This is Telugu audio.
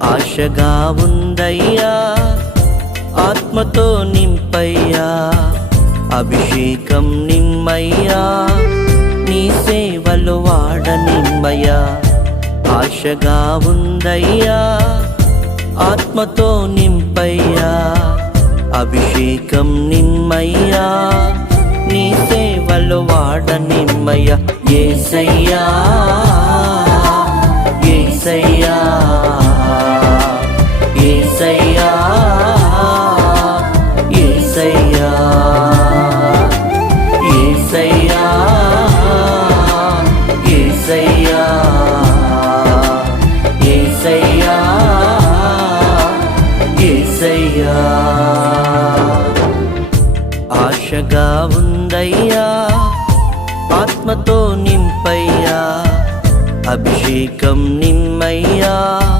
ఆశగా ఉందయ్యా, ఆత్మతో నింపయ్యా, అభిషేకం నిమ్మయ్యా, నీ సేవలు వాడనిమ్మయ్యా. ఆశగా ఉందయ్యా, ఆత్మతో నింపయ్యా, అభిషేకం నిమ్మయ్యా, నీ సేవలు వాడనిమ్మయ్యా. యేసయ్యా యేసయ్యా యేసయ్యా యేసయ్యా యేసయ్యా యేసయ్యా యేసయ్యా యేసయ్యా. ఆశగా ఉందయ్యా, ఆత్మతో నింపయ్యా, అభిషేకం నింపయ్యా,